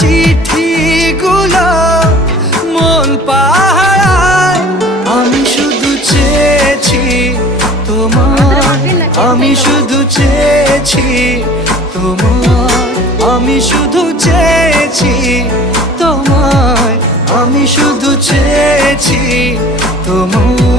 চিঠিগুলো মন পাহারায়। আমি শুধু চেয়েছি তোমার, আমি শুধু চেয়েছি তোমার, আমি শুধু চেয়েছি তোমার, আমি শুধু চেয়েছি তোমার।